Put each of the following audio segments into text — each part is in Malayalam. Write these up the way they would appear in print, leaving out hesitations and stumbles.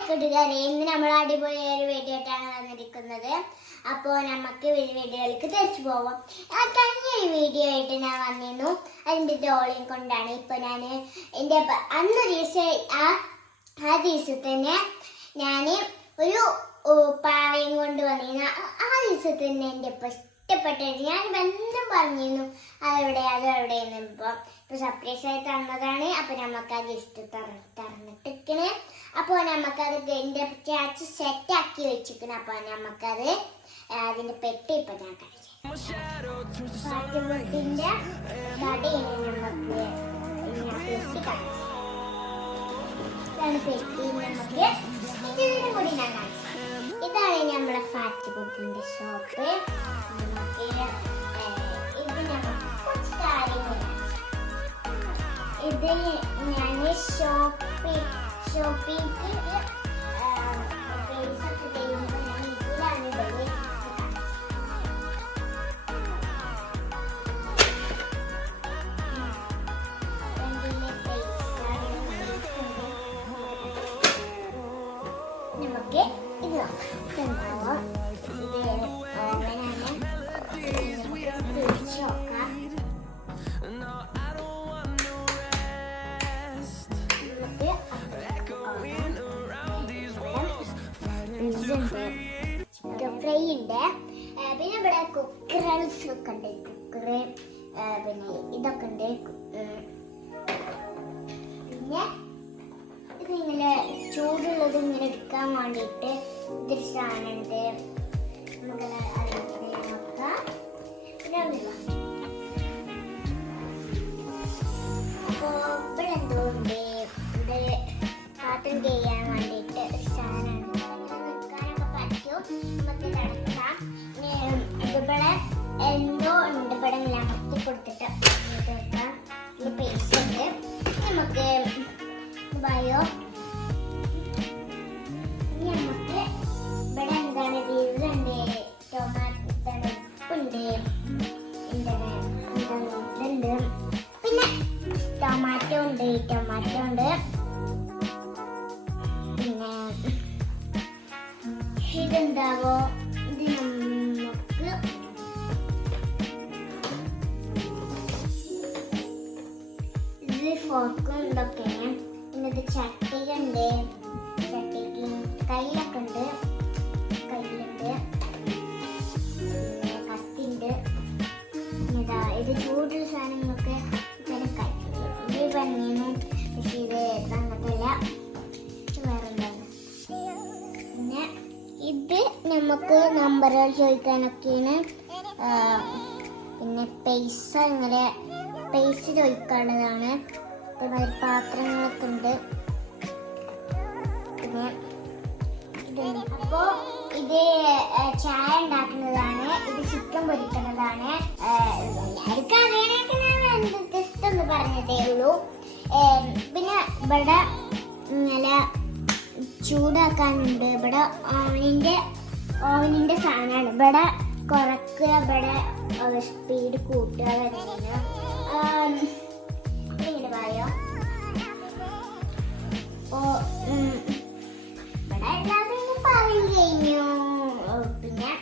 കൂട്ടുകാരെ, ഇന്ന് നമ്മൾ അടിപൊളി ഒരു വീഡിയോ ആയിട്ടാണ് വന്നിരിക്കുന്നത്. അപ്പോൾ നമുക്ക് വീഡിയോയിലേക്ക് തിരിച്ചു പോവാം. കഴിഞ്ഞ ഒരു വീഡിയോ ആയിട്ട് ഞാൻ വന്നിരുന്നു. അതിൻ്റെ ഡോളിയും കൊണ്ടാണ് ഇപ്പോൾ ഞാൻ എൻ്റെ അന്ന് ദിവസം ആ ദിവസം തന്നെ ഞാൻ ഒരു പാവയും കൊണ്ട് വന്നിരുന്നു. ആ ദിവസം തന്നെ എൻ്റെ ഇപ്പം ഇഷ്ടപ്പെട്ടത് ഞാൻ ബന്ധം പറഞ്ഞിരുന്നു അതെവിടെയെന്ന് ഇപ്പോൾ സർപ്രൈസ് ആയി തന്നതാണ്. അപ്പോൾ നമുക്ക് അത് തുറന്നിട്ടിരിക്കണേ. അപ്പോൾ നമുക്കത് എൻ്റെ ചാച്ച് സെറ്റാക്കി വെച്ചിരിക്കണം. അപ്പോൾ നമുക്കത് അതിൻ്റെ പെട്ടി ഇപ്പം ഞാൻ കഴിച്ചു ഫാത്തിമത്തിൻ്റെ കടയാണ്. നമുക്ക് പെട്ടി കഴിച്ചു ഇതാണ് പെട്ടി. നമുക്ക് ഇതിനും കൂടി ഞാൻ കാണിച്ചു. ഇതാണ് നമ്മളെ ഫാത്തിമത്തിൻ്റെ ഷോപ്പ്. നമുക്ക് ഇത് നമുക്ക് കുറച്ച് കാര്യങ്ങൾ ഇത് ഞാൻ ഷോപ്പിംഗ് പൈസൊക്കെ ചെയ്യുമ്പോൾ ഞാൻ ഇതിലാണ് ഇടല്. നമുക്ക് ഇത് നോക്കാം. ഇത് ഓവനാണ്. തിരിച്ചു നോക്കാം. ഫ്രൈ ഉണ്ട്. പിന്നെ ഇവിടെ കുക്കറൽസ് ഒക്കെ ഉണ്ട്. കുക്കറ് പിന്നെ ഇതൊക്കെ ഉണ്ട്. പിന്നെ ഇതിങ്ങനെ ചൂടുള്ളത് ഇങ്ങനെ എടുക്കാൻ വേണ്ടിയിട്ട് ഇതൊരു സാധനമുണ്ട്. നമുക്കത് അതിങ്ങനെ നോക്കാം. പിന്നെ അപ്പോൾ ഇവിടെ എന്തോ ഉണ്ട്. ഇവിടെ പാത്രം ചെയ്യാൻ വേണ്ടിയിട്ട് ഒരു സാധനമാണ്. നമുക്ക് നടക്കാം. ഇവിടെ എന്തോ ഉണ്ട്. ഇവിടെ അമർത്തി കൊടുത്തിട്ട് വെക്കാം. ഇത് പൈസ ഉണ്ട്. നമുക്ക് ബയോ നമുക്ക് ഇവിടെ എന്താണ് വീടുണ്ട്. ടൊമാറ്റോ ഉപ്പുണ്ട്. ഇതുണ്ട്. പിന്നെ ടൊമാറ്റോ ഉണ്ട്. പിന്നെ ഇതെന്താവോ ഇത് നമുക്ക് ഇത് ഫോർക്കും ഇതൊക്കെയാണ്. പിന്നെ ഇത് ചട്ടിയുണ്ട്. ചട്ടിക്ക് കയ്യിലൊക്കെ ഉണ്ട്. കത്തിണ്ട്. ഇതാ ഇത് ചൂടുള്ള സാധനങ്ങളൊക്കെ ഇത് പറഞ്ഞിരുന്നു. പക്ഷെ ഇത് തന്നിട്ടില്ല. വേറെ എന്താണ് പിന്നെ ഇത് നമുക്ക് നമ്പറുകൾ ചോദിക്കാനൊക്കെയാണ്. പിന്നെ പൈസ ചോദിക്കാനുള്ളതാണ്. അതേമാതിരി പാത്രങ്ങളൊക്കെ ഉണ്ട്. പിന്നെ അപ്പോൾ ഇത് ചായ ഉണ്ടാക്കുന്നതാണ്. ഇത് ചിക്കൻ പൊരിക്കുന്നതാണ്. എല്ലാവർക്കും അറിയാനായിട്ട് ഞാൻ ജസ്റ്റ് ഒന്ന് പറഞ്ഞതേ ഉള്ളൂ. പിന്നെ ഇവിടെ ഇങ്ങനെ ചൂടാക്കാനുണ്ട്. ഇവിടെ ഓവനിന്റെ സാധനമാണ്. ഇവിടെ കുറക്കുക, ഇവിടെ സ്പീഡ് കൂട്ടുക വരുന്നത്. ഇങ്ങനെ പറയോ. അപ്പോൾ ഇവിടെ എല്ലാവരും പറഞ്ഞു കഴിഞ്ഞു. പിന്നെ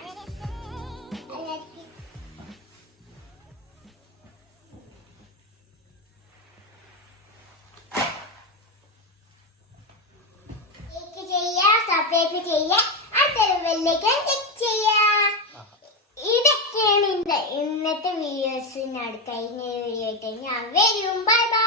സബ്സ്ക്രൈബ് ചെയ്യുക. അടുത്തൊരു ബെല്ലേക്ക് ക്ലിക്ക് ചെയ്യുക. ഇതൊക്കെയാണ് ഇന്നത്തെ വീഡിയോസ്. കഴിഞ്ഞ വീഡിയോ ആയിട്ട് ഞാൻ വരും. Bye bye.